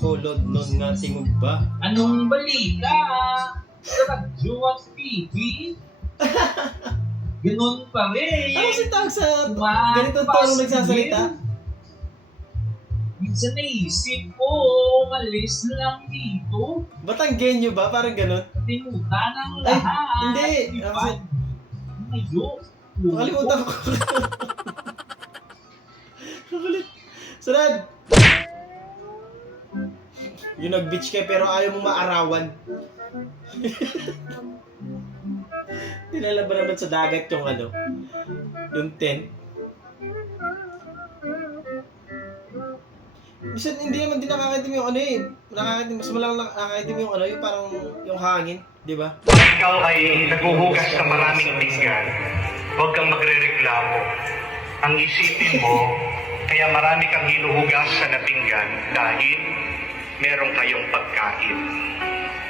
makulod nun nga tingog ba? Anong balita? Sa radyo at TV? Ganun pa rin. Ano kasi tawag sa ganitong tono nagsasalita? Minsan naisip ko, malis lang dito. Batanggenyo ba? Parang ganun? Tinutan ang Ay, lahat. hindi. Kasi, Ngayo. nakalimutan ko. Nakulit. Sunod! Yung nag-beach ka pero ayaw mong maarawan. Dinala ba naman sa dagat yung ano? Yung tent? Minsan hindi naman din nakakaitim yung ano eh. Nakakaitim, mas malang nakakaitim yung ano, yung parang yung hangin, di ba? Kung ikaw ay naghuhugas sa maraming pinggan, huwag kang magrereklamo. Ang isipin mo, kaya marami kang hinuhugas sa napinggan dahil meron kayong pagkain.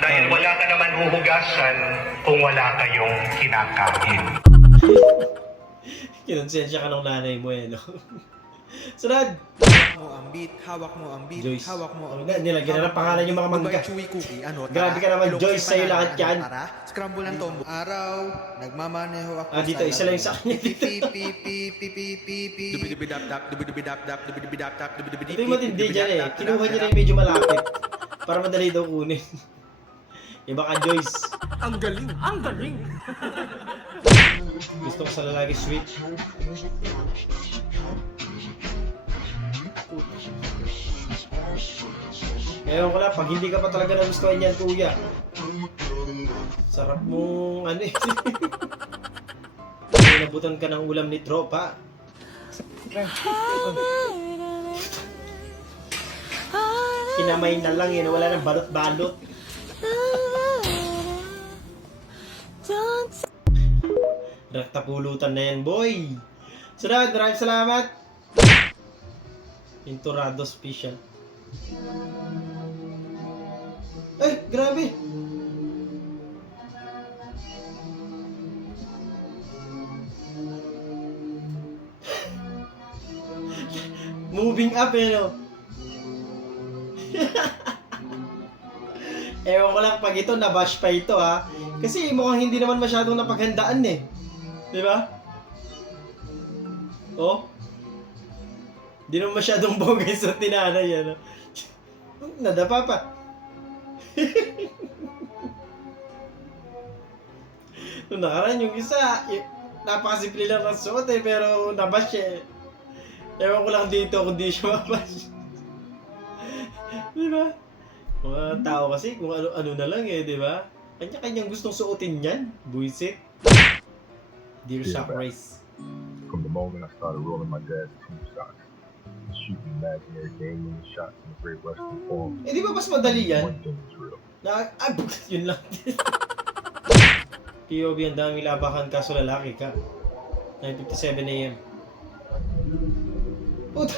Dahil wala ka naman huhugasan kung wala kayong kinakain. Kinonsensya ka ng nanay mo eh, no? Sunod! Hawak mo ang beat, Joyce. hawak mo ang Nilagyan na ng pangalan yung mga mangga. Chewy cookie, ano? Grabe ka naman, Joyce, sa'yo lahat yan. Scramble ng tombo. Araw, nagmamaneho ako Ah, dito, isa lang yung sa kanya dito. Ito yung matindi dyan eh. Kinuha niya na yung medyo malapit. Para madali daw kunin. Iba ka, Joyce. Ang galing! Ang galing! Gusto ko sa lalaki sweet. Ewan ko lang, pag hindi ka pa talaga nagustuhan yan, kuya. Sarap mong ano eh. Nabutan ka ng ulam ni tropa. Kinamay na lang yun, wala nang balot-balot. Rekta pulutan na yan, boy. Sunod, maraming salamat. Pinturado special. Ay, grabe. Moving up eh, no? Ewan ko lang pag ito, nabash pa ito ha. Kasi mukhang hindi naman masyadong napaghandaan eh. Di ba? Oh? Di naman masyadong bogay sa tinanay ano. Nadapa pa. Nung nakaraan yung isa, napakasimple lang ang suot eh, pero nabash eh. Ewan ko lang dito kung di siya mabash. Di ba? Mga tao kasi kung ano na lang eh, di ba? Kanya-kanyang gustong suotin yan. Buisit. Dear Shock Race. From the moment I started rolling my dad's team shots, shooting imaginary gaming shots in the Great Western Forum, Eh di ba mas madali yan? one thing is real. Yun lang. POV, ang daming labakan kaso lalaki ka. 9:57 AM. Puta,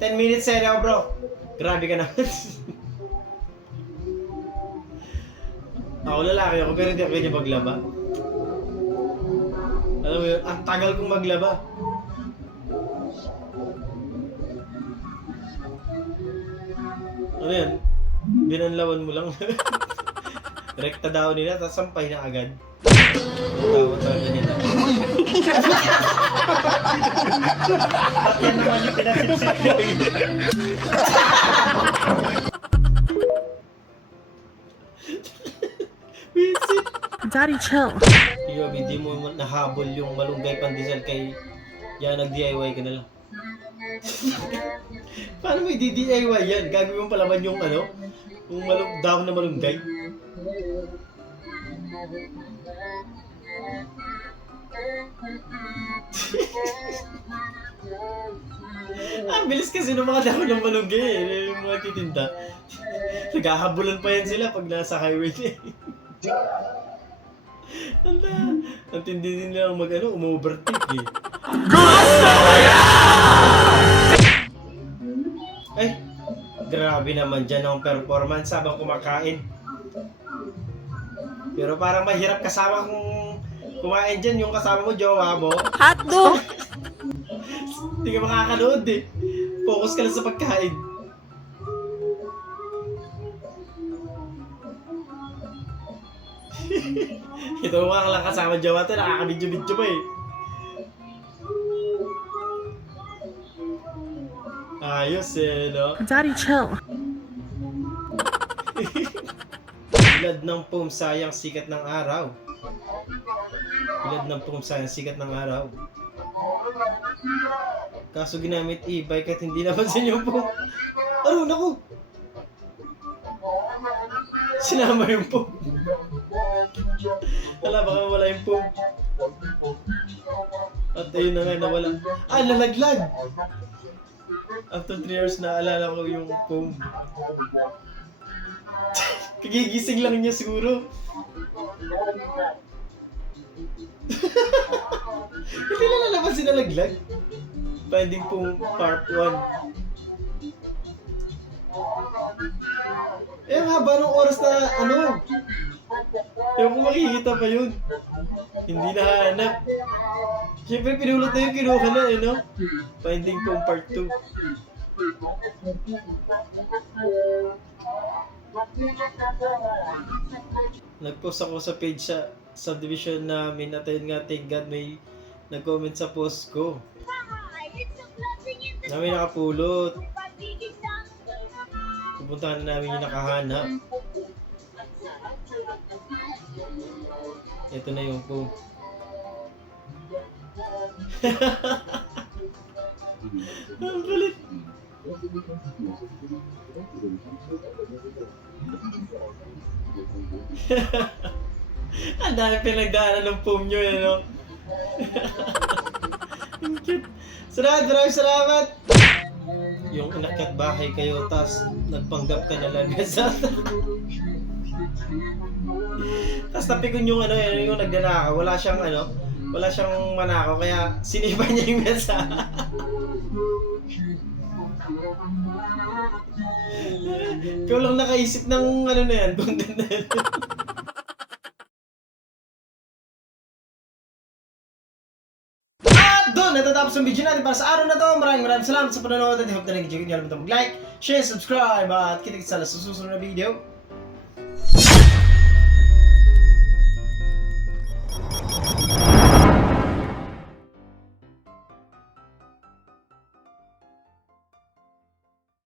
10 minutes seryo bro. Grabe ka naman. Ako lalaki ako pero hindi ako ganyan maglaba. Alam mo yun, ang tagal kong maglaba. Ano yan? Binanlawan mo lang. Rekta daw nila, tapos sampay na agad. Tawa-tawa nila. Yan naman yung pinapinsin ko. Visit! Daddy, chill. Iyo, hindi mo nahabol yung malunggay pandesal kay yan nag-DIY ka na lang. Paano mo i-DIY yan? Gagawin mo palaman yung ano? Yung dahon na malunggay? Ang bilis kasi ng mga dahon ng malunggay eh, yung mga titinda. Naghahabulan pa yan sila pag nasa highway niya. Ang tindi din nilang umu-overtake eh. Ay, grabe naman dyan ang performance habang kumakain. Pero parang mahirap kasama kung kumain dyan yung kasama mo, jowa mo. Hotdog! Hindi ka makakanood eh. Focus ka lang sa pagkain. Ito ka lang kasama Jawa to, nakakabidyo-bidyo pa eh. Ayos eh, no? Daddy, chill. Bilad ng foam, sayang sikat ng araw. Bilad ng foam, sayang sikat ng araw. Kaso ginamit e-bike at hindi napansin yung foam. Ano, naku! Sinama yung foam. Wala, baka wala yung foam. At ayun na nga, nawala. Ah, nalaglag! After 3 hours, naalala ko yung foam. Kagigising lang niya siguro. Hindi na lalabas si nalaglag. Finding foam part 1. Eh, ang haba ng oras na ano. Ewan kung makikita pa yun. Hindi nahanap. Siyempre, pinulot na yun, kinuha na eh, no? Finding foam part 2. Nag-post ako sa page sa subdivision namin at ayun nga, thank God may nag-comment sa post ko. Na may nakapulot. Pupuntahan na namin yung nakahanap. Ito na yung foam. Ang kulit. Ang dami pinagdaanan ng foam nyo eh, no? Ang cute. Salamat, maraming salamat! Yung inakyat bahay kayo, tas nagpanggap ka na lang sa tas napikon yung ano, yung nagdanakaw. Wala siyang ano, wala siyang manakaw, kaya sinipa niya yung mesa. Ikaw lang nakaisip ng ano na yan, content na yan. At doon, natatapos ang video natin para sa araw na to. Maraming salamat sa panonood at hope na nag-enjoy nyo. Alam mo mag-like, share, subscribe at kita-kita sa susunod na video.